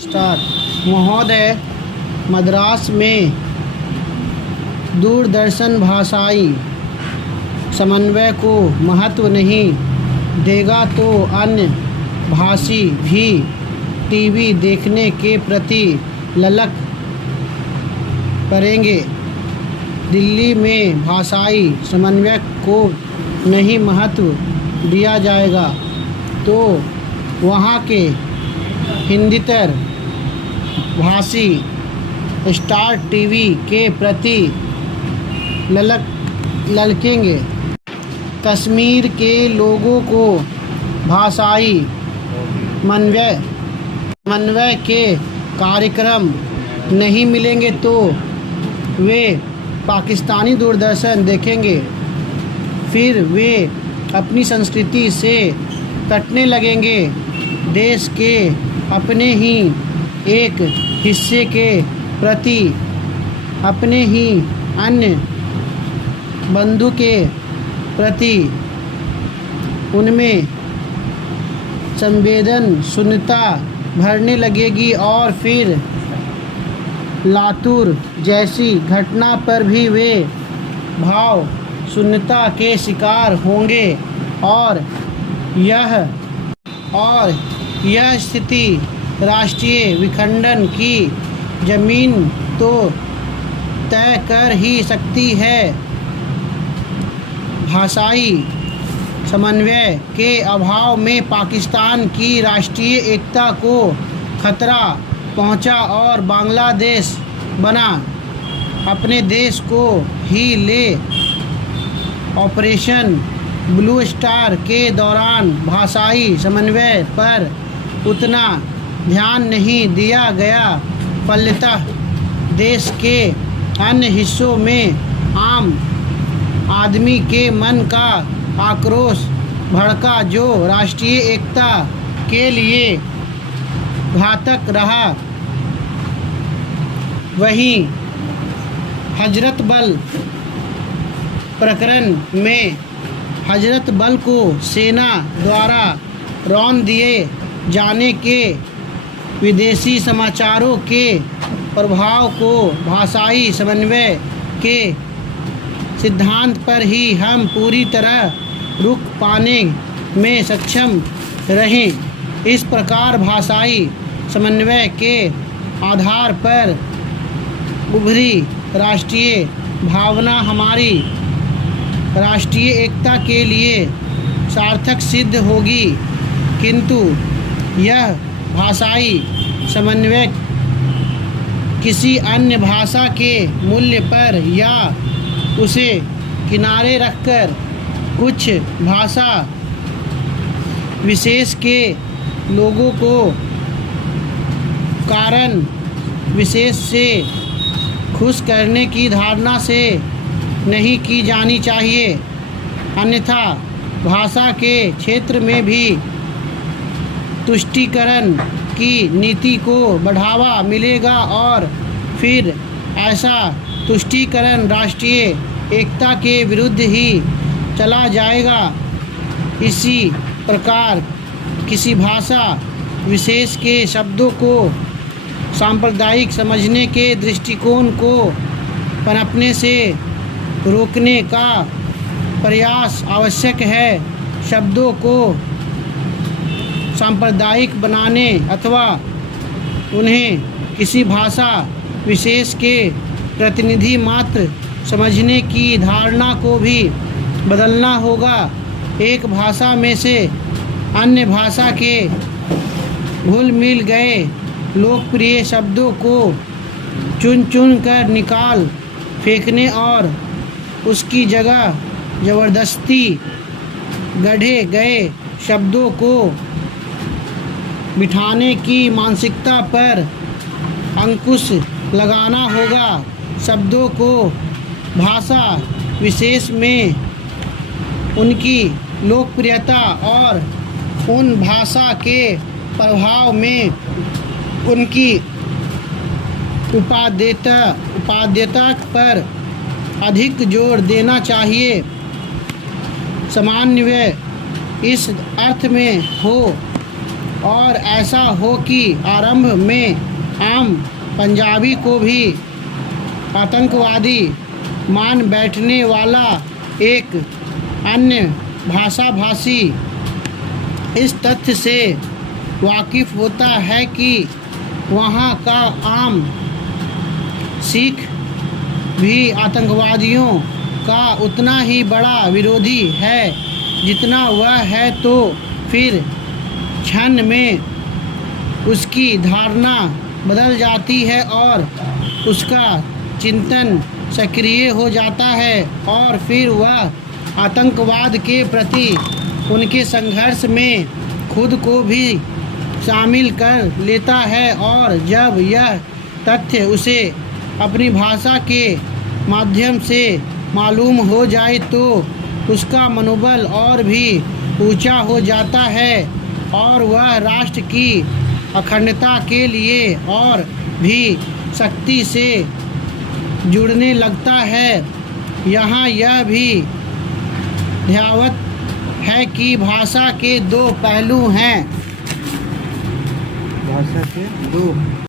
Star महोदय, मद्रास में दूरदर्शन भाषाई समन्वय को महत्व नहीं देगा तो अन्य भाषी भी टीवी देखने के प्रति ललक पड़ेंगे। दिल्ली में भाषाई समन्वय को नहीं महत्व दिया जाएगा तो वहाँ के हिंदीतर भाषी स्टार टीवी के प्रति ललकेंगे। कश्मीर के लोगों को भाषाई समन्वय के कार्यक्रम नहीं मिलेंगे तो वे पाकिस्तानी दूरदर्शन देखेंगे। फिर वे अपनी संस्कृति से कटने लगेंगे। देश के अपने ही एक हिस्से के प्रति अपने ही अन्य बंधु के प्रति उनमें संवेदनशीलता भरने लगेगी और फिर लातूर जैसी घटना पर भी वे भाव शून्यता के शिकार होंगे और यह स्थिति राष्ट्रीय विखंडन की जमीन तो तय कर ही सकती है। भाषाई समन्वय के अभाव में पाकिस्तान की राष्ट्रीय एकता को खतरा पहुंचा और बांग्लादेश बना। अपने देश को ही ले ऑपरेशन ब्लू स्टार के दौरान भाषाई समन्वय पर उतना ध्यान नहीं दिया गया। फलतः देश के अन्य हिस्सों में आम आदमी के मन का आक्रोश भड़का जो राष्ट्रीय एकता के लिए घातक रहा। वहीं हजरत बल प्रकरण में हजरत बल को सेना द्वारा रौंद दिए जाने के विदेशी समाचारों के प्रभाव को भाषाई समन्वय के सिद्धांत पर ही हम पूरी तरह रुक पाने में सक्षम रहें। इस प्रकार भाषाई समन्वय के आधार पर उभरी राष्ट्रीय भावना हमारी राष्ट्रीय एकता के लिए सार्थक सिद्ध होगी। किंतु यह भाषाई समन्वय किसी अन्य भाषा के मूल्य पर या उसे किनारे रखकर कुछ भाषा विशेष के लोगों को कारण विशेष से खुश करने की धारणा से नहीं की जानी चाहिए। अन्यथा भाषा के क्षेत्र में भी तुष्टीकरण की नीति को बढ़ावा मिलेगा और फिर ऐसा तुष्टीकरण राष्ट्रीय एकता के विरुद्ध ही चला जाएगा। इसी प्रकार किसी भाषा विशेष के शब्दों को सांप्रदायिक समझने के दृष्टिकोण को पनपने से रोकने का प्रयास आवश्यक है। शब्दों को सांप्रदायिक बनाने अथवा उन्हें किसी भाषा विशेष के प्रतिनिधि मात्र समझने की धारणा को भी बदलना होगा। एक भाषा में से अन्य भाषा के घुल मिल गए लोकप्रिय शब्दों को चुन चुन कर निकाल फेंकने और उसकी जगह ज़बरदस्ती गढ़े गए शब्दों को बिठाने की मानसिकता पर अंकुश लगाना होगा। शब्दों को भाषा विशेष में उनकी लोकप्रियता और उन भाषा के प्रभाव में उनकी उपादेयता पर अधिक जोर देना चाहिए। समन्वय इस अर्थ में हो और ऐसा हो कि आरंभ में आम पंजाबी को भी आतंकवादी मान बैठने वाला एक अन्य भाषाभाषी इस तथ्य से वाकिफ़ होता है कि वहाँ का आम सिख भी आतंकवादियों का उतना ही बड़ा विरोधी है जितना वह है, तो फिर क्षण में उसकी धारणा बदल जाती है और उसका चिंतन सक्रिय हो जाता है और फिर वह आतंकवाद के प्रति उनके संघर्ष में खुद को भी शामिल कर लेता है। और जब यह तथ्य उसे अपनी भाषा के माध्यम से मालूम हो जाए तो उसका मनोबल और भी ऊंचा हो जाता है और वह राष्ट्र की अखंडता के लिए और भी सख्ती से जुड़ने लगता है। यहाँ यह भी ध्यावत है कि भाषा के दो पहलू हैं। भाषा के दो